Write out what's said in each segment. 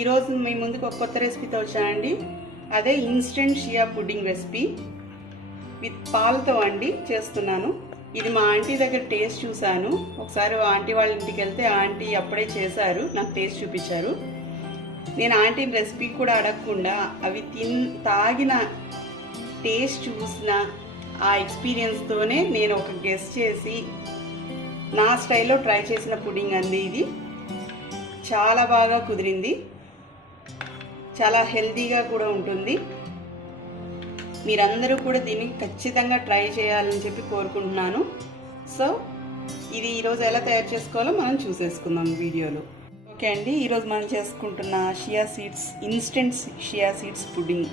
ఈరోజు మీ ముందుకు ఒక కొత్త రెసిపీతో వచ్చానండి. అదే instant Shia pudding recipe with పాలతో అండి చేస్తున్నాను. ఇది మా ఆంటీ దగ్గర టేస్ట్ చూశాను. ఒకసారి ఆంటీ వాళ్ళ ఇంటికి వెళ్తే ఆంటీ అప్పుడే చేశారు, నాకు టేస్ట్ చూపించారు. నేను ఆంటీని రెసిపీ కూడా అడగకుండా అవి తాగిన టేస్ట్ చూసిన ఆ ఎక్స్పీరియన్స్తోనే నేను ఒక గెస్ చేసి నా స్టైల్లో ట్రై చేసిన పుడ్డింగ్ అండి. ఇది చాలా బాగా కుదిరింది, చాలా హెల్తీగా కూడా ఉంటుంది. మీరందరూ కూడా దీన్ని ఖచ్చితంగా ట్రై చేయాలని చెప్పి కోరుకుంటున్నాను. సో ఇది ఈరోజు ఎలా తయారు చేసుకోవాలో మనం చూసేసుకుందాం వీడియోలో. ఓకే అండి, ఈరోజు మనం చేసుకుంటున్న షియా సీడ్స్ ఇన్స్టెంట్ షియా సీడ్స్ పుడ్డింగ్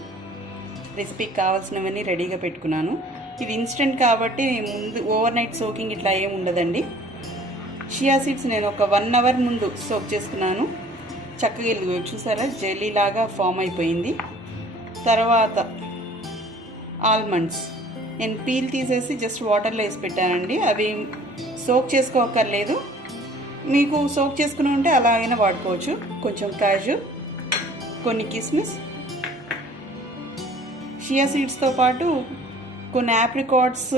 రెసిపీకి కావాల్సినవన్నీ రెడీగా పెట్టుకున్నాను. ఇది ఇన్స్టెంట్ కాబట్టి ముందు ఓవర్ నైట్ సోకింగ్ ఇట్లా ఏమి ఉండదండి. షియా సీడ్స్ నేను ఒక 1 అవర్ ముందు సోక్ చేసుకున్నాను. చక్కగా చూసారా, జెల్లీ లాగా ఫామ్ అయిపోయింది. తర్వాత ఆల్మండ్స్ నేను పీల్ తీసేసి జస్ట్ వాటర్లో వేసి పెట్టానండి. అవి సోక్ చేసుకోక్కర్లేదు, మీకు సోక్ చేసుకుని ఉంటే అలా అయినా వాడుకోవచ్చు. కొంచెం కాజు, కొన్ని కిస్మిస్, షియా సీడ్స్తో పాటు కొన్ని ఆప్రికాట్స్,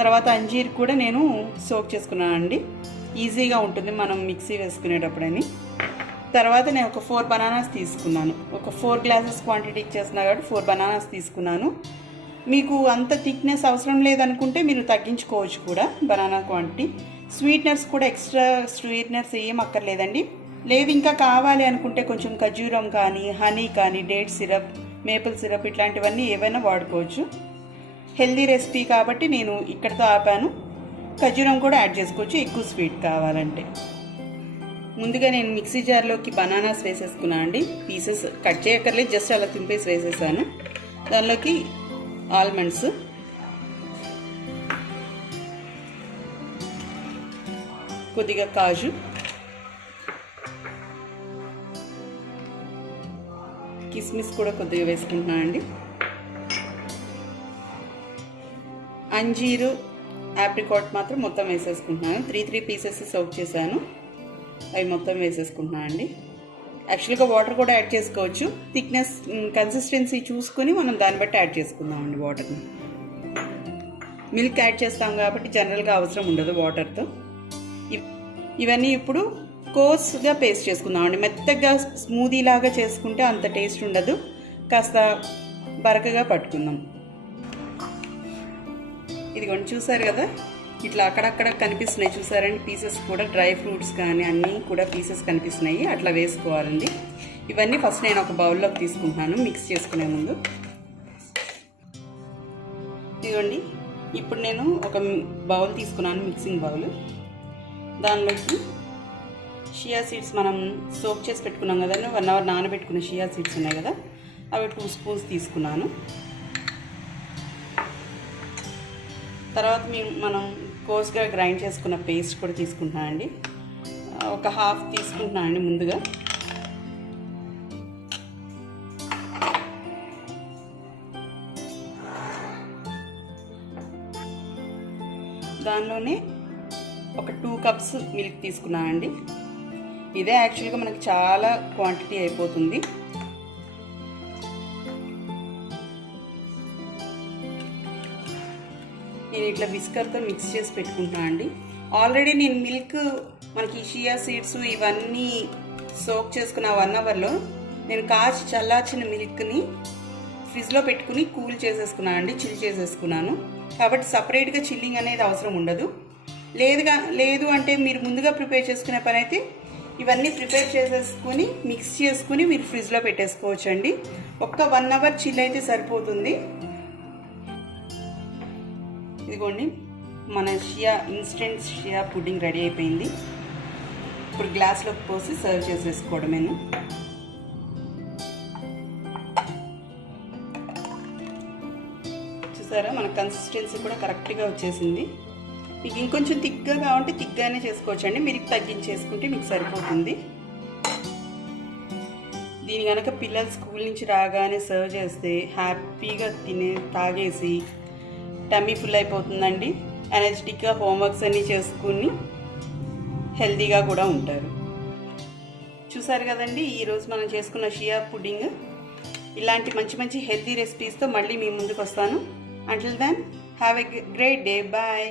తర్వాత అంజీర్ కూడా నేను సోక్ చేసుకున్నానండి. ఈజీగా ఉంటుంది మనం మిక్సీ వేసుకునేటప్పుడని. తర్వాత నేను ఒక 4 బనానాస్ తీసుకున్నాను. ఒక 4 గ్లాసెస్ క్వాంటిటీకి చేస్తున్నా కాబట్టి 4 బనానాస్ తీసుకున్నాను. మీకు అంత థిక్నెస్ అవసరం లేదనుకుంటే మీరు తగ్గించుకోవచ్చు కూడా బనానా క్వాంటిటీ. స్వీట్నర్స్ కూడా ఎక్స్ట్రా స్వీట్నర్స్ ఏం అక్కర్లేదండి. లేదు ఇంకా కావాలి అనుకుంటే కొంచెం ఖర్జూరం కానీ, హనీ కానీ, డేట్ సిరప్, మేపుల్ సిరప్ ఇట్లాంటివన్నీ ఏవైనా వాడుకోవచ్చు. హెల్దీ రెసిపీ కాబట్టి నేను ఇక్కడితో ఆపాను. ఖర్జూరం కూడా యాడ్ చేసుకోవచ్చు ఎక్కువ స్వీట్ కావాలంటే. ముందుగా నేను మిక్సీ జార్లోకి బనానాస్ వేసేసుకున్నాను అండి. పీసెస్ కట్ చేయక్కర్లేదు, జస్ట్ అలా తింపేసి వేసేసాను. దానిలోకి ఆల్మండ్స్, కొద్దిగా కాజు, కిస్మిస్ కూడా కొద్దిగా వేసుకుంటున్నాను అండి. అంజీరు, ఆప్రికాట్ మాత్రం మొత్తం వేసేసుకుంటున్నాను. 3 పీసెస్ సోక్ చేశాను, అవి మొత్తం వేసేసుకుంటున్నాను అండి. యాక్చువల్గా వాటర్ కూడా యాడ్ చేసుకోవచ్చు. థిక్నెస్ కన్సిస్టెన్సీ చూసుకొని మనం దాన్ని బట్టి యాడ్ చేసుకుందామండి వాటర్ని. మిల్క్ యాడ్ చేస్తాం కాబట్టి జనరల్గా అవసరం ఉండదు వాటర్తో. ఇవన్నీ ఇప్పుడు కోర్స్గా పేస్ట్ చేసుకుందామండి. మెత్తగా స్మూదీ లాగా చేసుకుంటే అంత టేస్ట్ ఉండదు, కాస్త బరకగా పట్టుకుందాం. ఇదిగోండి, చూసారు కదా, ఇట్లా అక్కడక్కడ కనిపిస్తున్నాయి చూసారండి పీసెస్ కూడా. డ్రై ఫ్రూట్స్ కానీ అన్నీ కూడా పీసెస్ కనిపిస్తున్నాయి, అట్లా వేసుకోవాలండి. ఇవన్నీ ఫస్ట్ నేను ఒక బౌల్లోకి తీసుకుంటున్నాను మిక్స్ చేసుకునే ముందు. ఇదిగోండి, ఇప్పుడు నేను ఒక బౌల్ తీసుకున్నాను, మిక్సింగ్ బౌల్. దానిలోకి షియా సీడ్స్ మనం సోక్ చేసి పెట్టుకున్నాం కదండి, 1 అవర్ నానబెట్టుకున్న షియా సీడ్స్ ఉన్నాయి కదా, అవి 2 స్పూన్స్ తీసుకున్నాను. తర్వాత మనం కోర్స్గా గ్రైండ్ చేసుకున్న పేస్ట్ కూడా తీసుకుంటున్నాను అండి. ఒక 1/2 తీసుకుంటున్నాను అండి ముందుగా. దానిలోనే ఒక 2 కప్స్ మిల్క్ తీసుకున్నాను అండి. ఇదే యాక్చువల్గా మనకు చాలా క్వాంటిటీ అయిపోతుంది. నేను ఇట్లా విస్కర్తో మిక్స్ చేసి పెట్టుకుంటున్నాను అండి. ఆల్రెడీ నేను మిల్క్, మనకి షియా సీడ్స్ ఇవన్నీ సోక్ చేసుకున్న 1 అవర్లో నేను కాచి చల్లార్చిన మిల్క్ని ఫ్రిడ్జ్లో పెట్టుకుని కూల్ చేసేసుకున్నాను అండి, చిల్ చేసేసుకున్నాను. కాబట్టి సపరేట్గా చిల్లింగ్ అనేది అవసరం ఉండదు. లేదు అంటే మీరు ముందుగా ప్రిపేర్ చేసుకునే పని అయితే ఇవన్నీ ప్రిపేర్ చేసేసుకుని మిక్స్ చేసుకుని మీరు ఫ్రిడ్జ్లో పెట్టేసుకోవచ్చు అండి. ఒక్క 1 అవర్ చిల్ అయితే సరిపోతుంది. ఇదిగోండి, మన ఇన్స్టెంట్ షియా పుడ్డింగ్ రెడీ అయిపోయింది. ఇప్పుడు గ్లాస్లోకి పోసి సర్వ్ చేసేసుకోవడమేను. చూసారా, మన కన్సిస్టెన్సీ కూడా కరెక్ట్గా వచ్చేసింది. మీకు ఇంకొంచెం థిక్గా కావాలంటే థిక్గానే చేసుకోవచ్చు అండి, మిల్క్ తగ్గించేసుకుంటే మీకు సరిపోతుంది. దీని కనుక పిల్లలు స్కూల్ నుంచి రాగానే సర్వ్ చేస్తే హ్యాపీగా తాగేసి టమ్మీ ఫుల్ అయిపోతుందండి. ఎనర్జెటిక్గా హోంవర్క్స్ అన్నీ చేసుకుని హెల్తీగా కూడా ఉంటారు. చూసారు కదండి, ఈరోజు మనం చేసుకున్న షియా పుడ్డింగ్. ఇలాంటి మంచి మంచి హెల్తీ రెసిపీస్తో మళ్ళీ మీ ముందుకు వస్తాను. Until then have a great day. Bye.